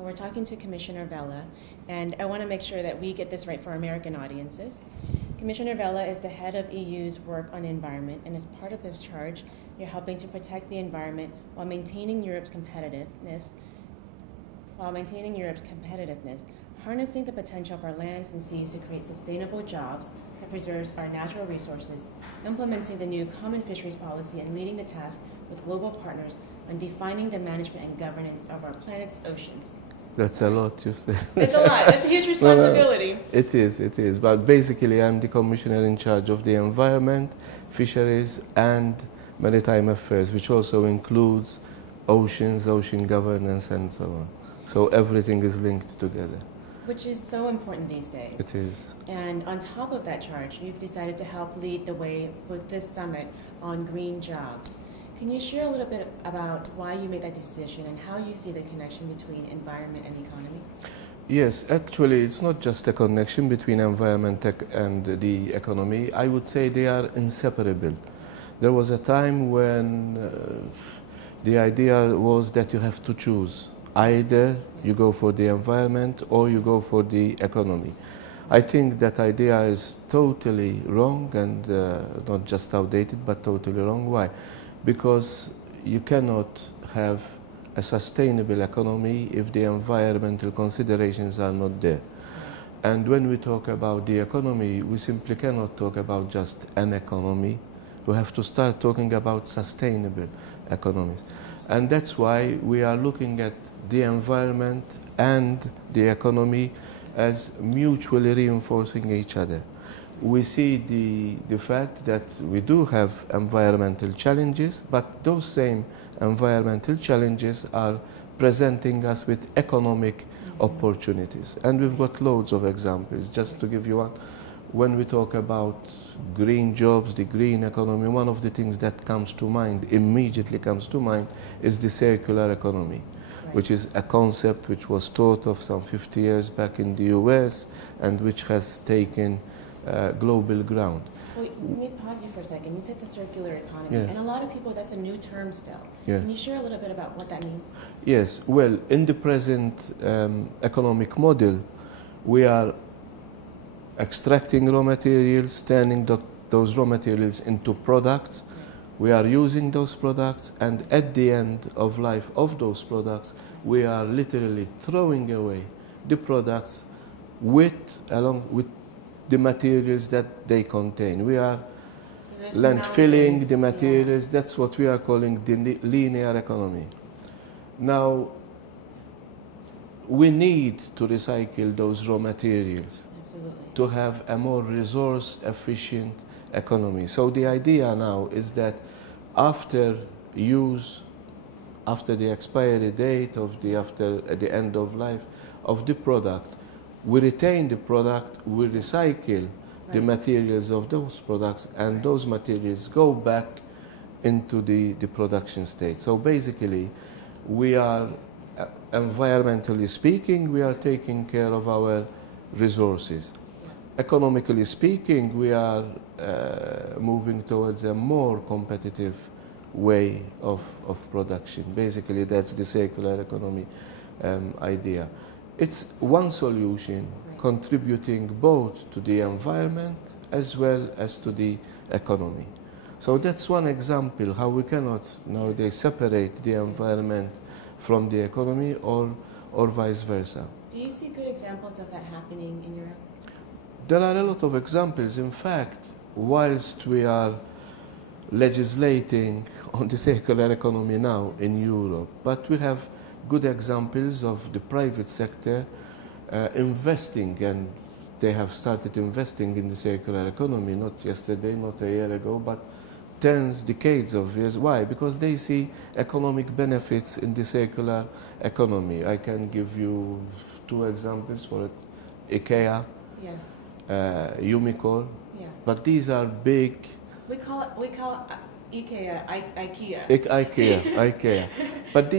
and we're talking to Commissioner Vella, and I want to make sure that we get this right for American audiences. Commissioner Vella is the head of EU's work on the environment, and as part of this charge, you're helping to protect the environment while maintaining Europe's competitiveness, harnessing the potential of our lands and seas to create sustainable jobs that preserves our natural resources, implementing the new common fisheries policy, and leading the task with global partners on defining the management and governance of our planet's oceans. That's a lot, you say. It's a lot. It's a huge responsibility. No, it is. But basically, I'm the commissioner in charge of the environment, fisheries, and maritime affairs, which also includes oceans, ocean governance, and so on. So everything is linked together. Which is so important these days. It is. And on top of that charge, you've decided to help lead the way with this summit on green jobs. Can you share a little bit about why you made that decision and how you see the connection between environment and economy? Yes, actually, it's not just a connection between environment and the economy. I would say they are inseparable. There was a time when the idea was that you have to choose. Either you go for the environment or you go for the economy. I think that idea is totally wrong and not just outdated, but totally wrong. Why? Because you cannot have a sustainable economy if the environmental considerations are not there. And when we talk about the economy, we simply cannot talk about just an economy. We have to start talking about sustainable economies. And that's why we are looking at the environment and the economy as mutually reinforcing each other. We see the fact that we do have environmental challenges, but those same environmental challenges are presenting us with economic opportunities. And we've got loads of examples. Just to give you one, when we talk about green jobs, the green economy, one of the things that comes to mind, immediately comes to mind, is the circular economy, which is a concept which was thought of some 50 years back in the US and which has taken global ground. Well, let me pause you for a second. You said the circular economy, yes. And a lot of people, that's a new term still. Yes. Can you share a little bit about what that means? Yes, well, in the present economic model, we are extracting raw materials, turning those raw materials into products. We are using those products, and at the end of life of those products, we are literally throwing away the products along with the materials that they contain. We are landfilling the materials. Yeah. That's what we are calling the linear economy. Now, we need to recycle those raw materials. Absolutely. To have a more resource-efficient economy. So the idea now is that after use, after the expiry date after the end of life of the product, we retain the product, we recycle the materials of those products, and those materials go back into the production state. So basically, we are, environmentally speaking, we are taking care of our resources. Economically speaking, we are moving towards a more competitive way of production. Basically, that's the circular economy idea. It's one solution contributing both to the environment as well as to the economy. So that's one example how we cannot nowadays separate the environment from the economy or vice versa. Do you see good examples of that happening in Europe? There are a lot of examples. In fact, whilst we are legislating on the circular economy now in Europe, but we have good examples of the private sector investing, and they have started investing in the circular economy, not yesterday, not a year ago, but decades of years. Why? Because they see economic benefits in the circular economy. I can give you two examples for it. IKEA, Umicore, but these are big. We call IKEA, IKEA. But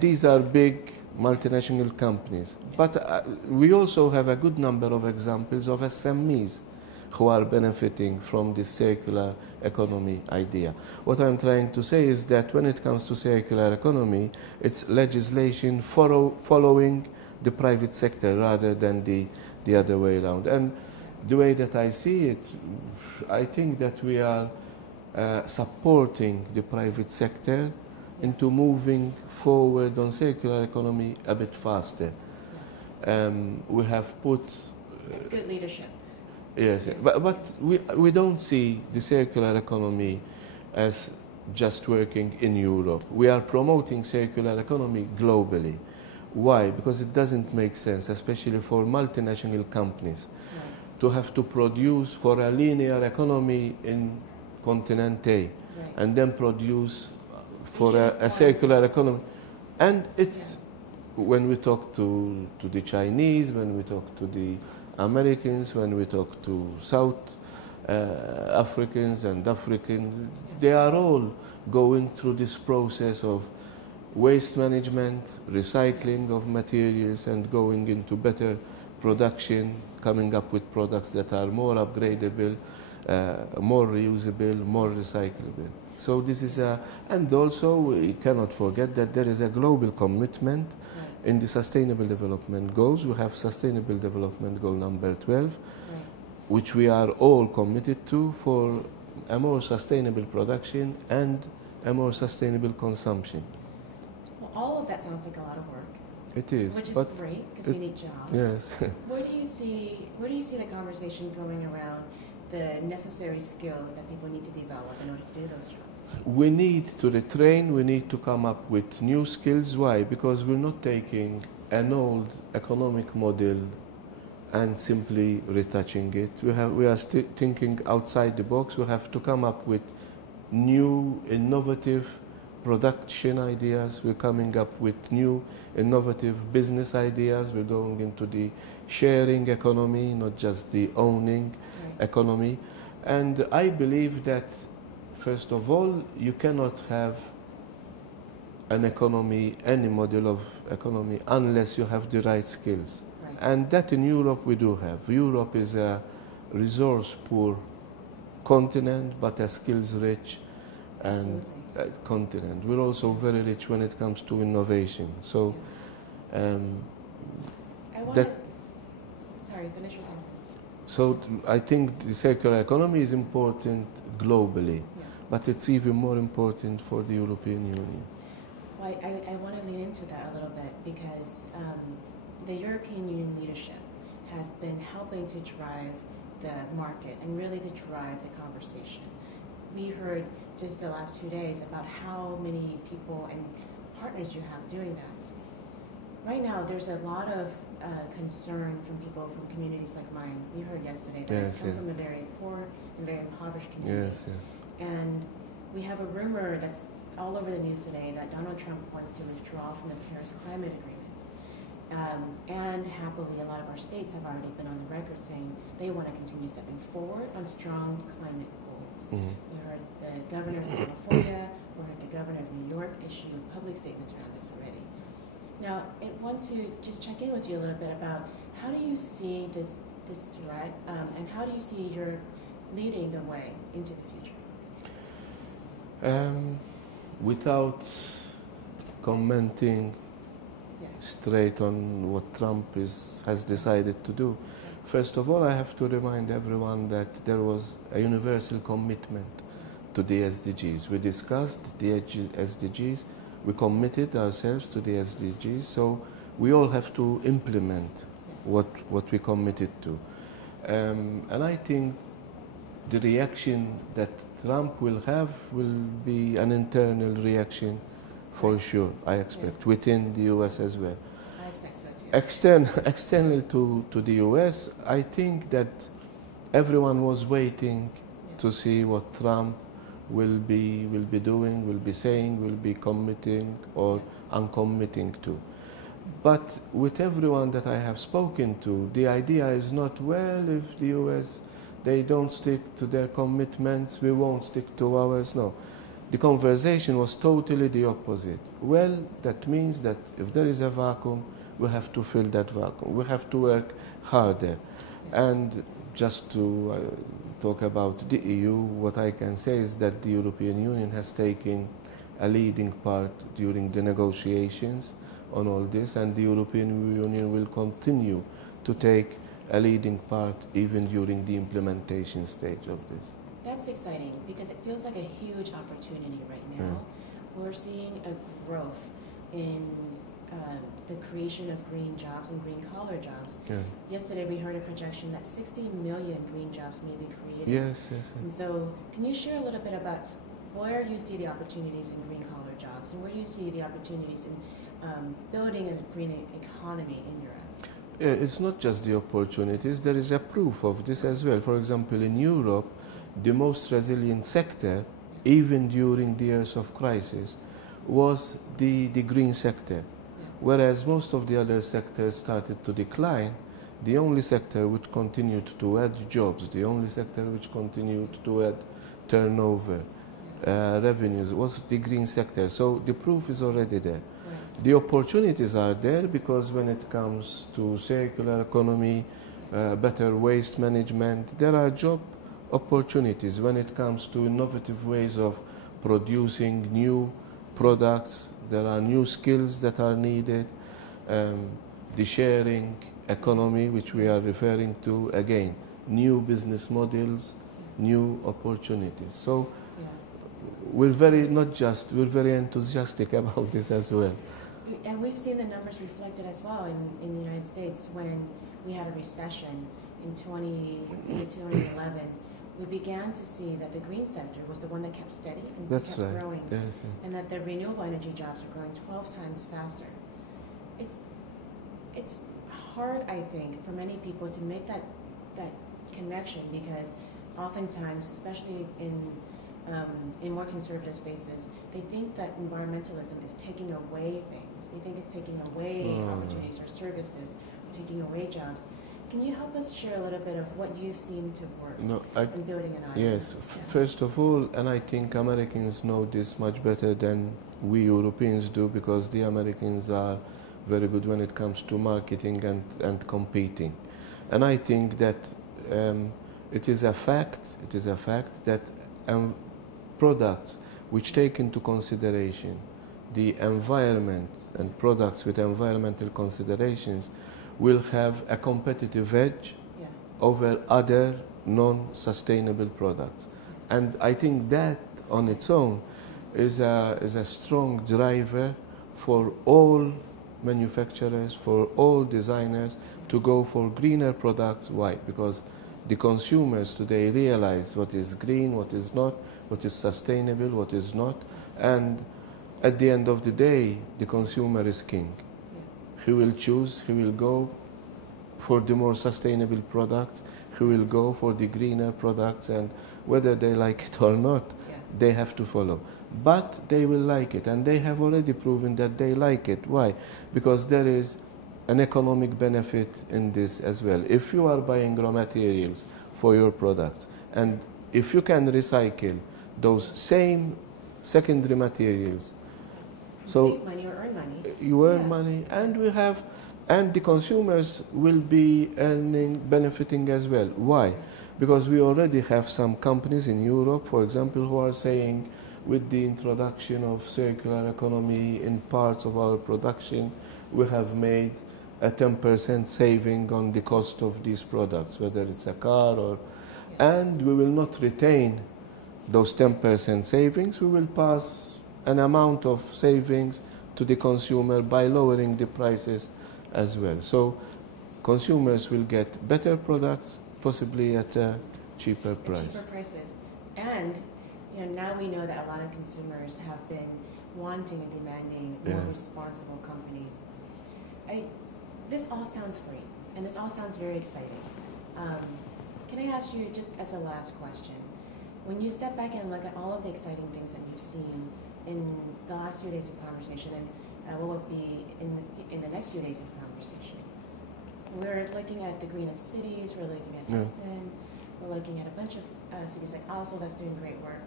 these are big multinational companies. But we also have a good number of examples of SMEs who are benefiting from this circular economy idea. What I'm trying to say is that when it comes to circular economy, it's legislation following the private sector rather than the other way around. And the way that I see it, I think that we are supporting the private sector into moving forward on circular economy a bit faster. We have put... It's good leadership. Yes, but we don't see the circular economy as just working in Europe. We are promoting circular economy globally. Why? Because it doesn't make sense, especially for multinational companies, to have to produce for a linear economy in continent A, and then produce for a circular economy. And it's, when we talk to the Chinese, when we talk to the Americans, when we talk to South Africans and Africans, they are all going through this process of waste management, recycling of materials, and going into better production, coming up with products that are more upgradable, more reusable, more recyclable. So this is and also we cannot forget that there is a global commitment in the Sustainable Development Goals. We have Sustainable Development Goal number 12, which we are all committed to, for a more sustainable production and a more sustainable consumption. Well, all of that sounds like a lot of work. It is. Which is great, because we need jobs. Yes. Where do you see the conversation going around the necessary skills that people need to develop in order to do those jobs? We need to retrain, we need to come up with new skills. Why? Because we're not taking an old economic model and simply retouching it. We are still thinking outside the box. We have to come up with new, innovative production ideas. We're coming up with new, innovative business ideas. We're going into the sharing economy, not just the owning economy. And I believe that, first of all, you cannot have an economy, any model of economy, unless you have the right skills. And that in Europe we do have. Europe is a resource-poor continent, but a skills-rich continent. We're also very rich when it comes to innovation. So, sorry, finish your sentence. So I think the circular economy is important globally, but it's even more important for the European Union. Well, I want to lean into that a little bit, because the European Union leadership has been helping to drive the market and really to drive the conversation. We heard just the last 2 days about how many people and partners you have doing that. Right now, there's a lot of concern from people from communities like mine. We heard yesterday that I come from a very poor and very impoverished community. And we have a rumor that's all over the news today that Donald Trump wants to withdraw from the Paris Climate Agreement. And happily, a lot of our states have already been on the record saying they want to continue stepping forward on strong climate goals. We heard the governor of California, we heard the governor of New York issue public statements around this already. Now, I want to just check in with you a little bit about how do you see this threat, and how do you see you're leading the way into the future? Without commenting straight on what Trump has decided to do, first of all, I have to remind everyone that there was a universal commitment to the SDGs. We discussed the SDGs, we committed ourselves to the SDGs, so we all have to implement what we committed to. And I think the reaction that Trump will have will be an internal reaction for sure, I expect, within the US as well. I expect so too. External to the US, I think that everyone was waiting to see what Trump will be doing, will be saying, will be committing or uncommitting to. But with everyone that I have spoken to, the idea is not, well, if the US, they don't stick to their commitments, we won't stick to ours. No. The conversation was totally the opposite. Well, that means that if there is a vacuum, we have to fill that vacuum. We have to work harder. And just to talk about the EU, what I can say is that the European Union has taken a leading part during the negotiations on all this, and the European Union will continue to take a leading part even during the implementation stage of this. That's exciting because it feels like a huge opportunity right now. We're seeing a growth in the creation of green jobs and green collar jobs. Yesterday we heard a projection that 60 million green jobs may be created. Yes. And so can you share a little bit about where you see the opportunities in green collar jobs and where do you see the opportunities in building a green economy in Europe? It's not just the opportunities, there is a proof of this as well. For example, in Europe, the most resilient sector, even during the years of crisis, was the green sector. Whereas most of the other sectors started to decline, the only sector which continued to add jobs, the only sector which continued to add turnover, revenues, was the green sector. So the proof is already there. The opportunities are there because when it comes to circular economy, better waste management, there are job opportunities. When it comes to innovative ways of producing new products, there are new skills that are needed. The sharing economy, which we are referring to, again, new business models, new opportunities. So we're very enthusiastic about this as well. And we've seen the numbers reflected as well in the United States when we had a recession in 2011. We began to see that the green sector was the one that kept steady and kept growing, and that the renewable energy jobs are growing 12 times faster. It's hard, I think, for many people to make that connection because oftentimes, especially in more conservative spaces, they think that environmentalism is taking away things. They think it's taking away opportunities or services, or taking away jobs. Can you help us share a little bit of what you've seen to work in building an island? Yes. First of all, and I think Americans know this much better than we Europeans do because the Americans are very good when it comes to marketing and competing. And I think that it is a fact that products which take into consideration the environment and products with environmental considerations will have a competitive edge over other non-sustainable products. And I think that on its own is a strong driver for all manufacturers, for all designers to go for greener products. Why? Because the consumers today realize what is green, what is not, what is sustainable, what is not. And at the end of the day, the consumer is king. He will choose, he will go for the more sustainable products, he will go for the greener products, and whether they like it or not, they have to follow. But they will like it, and they have already proven that they like it. Why? Because there is an economic benefit in this as well. If you are buying raw materials for your products, and if you can recycle those same secondary materials, so save money or earn money. You earn money, and the consumers will be benefiting as well. Why? Because we already have some companies in Europe, for example, who are saying with the introduction of circular economy in parts of our production, we have made a 10% saving on the cost of these products, whether it's a car or, and we will not retain those 10% savings, we will pass an amount of savings to the consumer by lowering the prices as well. So consumers will get better products, possibly at a cheaper price. Cheaper prices. And now we know that a lot of consumers have been wanting and demanding more responsible companies. This all sounds great, and this all sounds very exciting. Can I ask you, just as a last question, when you step back and look at all of the exciting things that you've seen in the last few days of conversation, and what will be in the next few days of conversation, we're looking at the greenest cities, we're looking at Essen, we're looking at a bunch of cities like Oslo that's doing great work.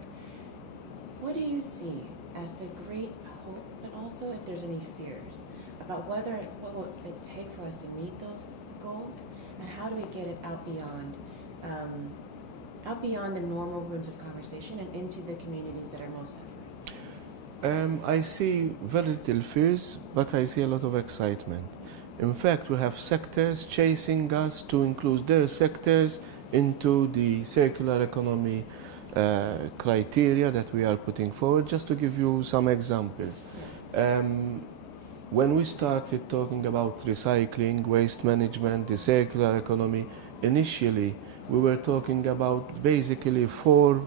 What do you see as the great hope, but also if there's any fears about what will it take for us to meet those goals, and how do we get it out beyond out beyond the normal rooms of conversation and into the communities that are most suffering? I see very little fears, but I see a lot of excitement. In fact, we have sectors chasing us to include their sectors into the circular economy criteria that we are putting forward. Just to give you some examples. When we started talking about recycling, waste management, the circular economy, initially we were talking about basically 4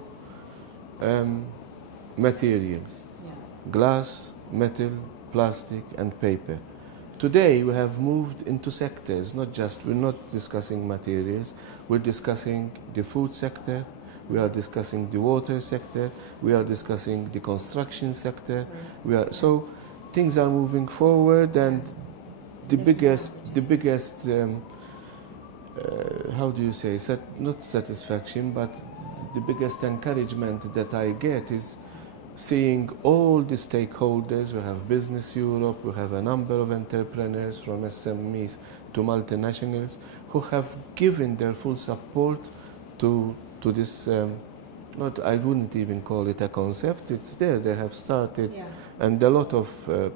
materials: glass, metal, plastic, and paper. Today we have moved into sectors, we're not discussing materials, we're discussing the food sector, we are discussing the water sector, we are discussing the construction sector. So things are moving forward, and the biggest how do you say, not satisfaction, but the biggest encouragement that I get is seeing all the stakeholders. We have Business Europe, we have a number of entrepreneurs from SMEs to multinationals who have given their full support to this, I wouldn't even call it a concept, it's there, they have started. And a lot of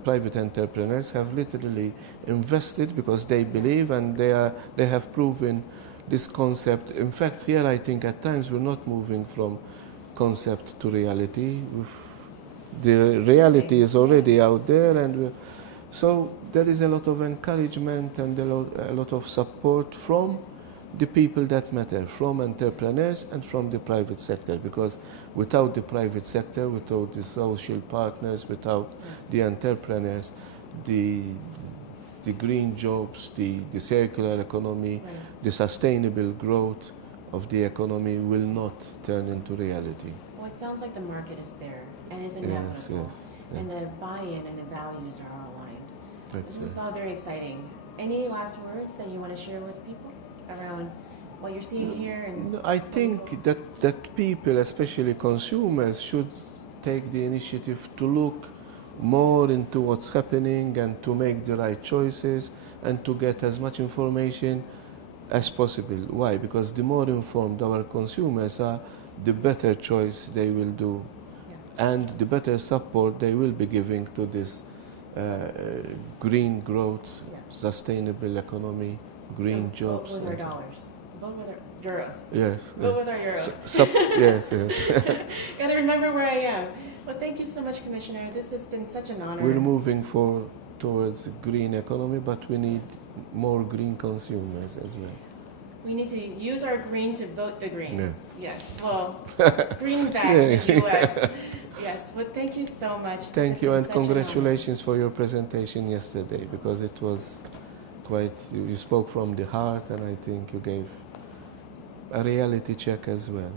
private entrepreneurs have literally invested because they believe, and they have proven this concept. In fact, here I think at times we're not moving from concept to reality. The reality is already out there, and so there is a lot of encouragement and a lot of support from the people that matter, from entrepreneurs and from the private sector, because without the private sector, without the social partners, without the entrepreneurs, the green jobs, the circular economy, the sustainable growth of the economy will not turn into reality. Well, it sounds like the market is there and is inevitable, and the buy-in and the values are all aligned. This is all very exciting. Any last words that you want to share with people around what you're seeing here? And I think that people, especially consumers, should take the initiative to look more into what's happening and to make the right choices and to get as much information as possible. Why? Because the more informed our consumers are, the better choice they will do, and the better support they will be giving to this green growth, sustainable economy, green jobs. Vote with our dollars. Vote with our euros. Yes. Vote with our euros. Yes. Got to remember where I am. Well, thank you so much, Commissioner. This has been such an honor. We're moving towards green economy, but we need more green consumers as well. We need to use our green to vote the green. Yes. Well, green back to the U.S. Yes. Well, thank you so much. Thank you, and congratulations for your presentation yesterday, because it was quite, you spoke from the heart, and I think you gave a reality check as well.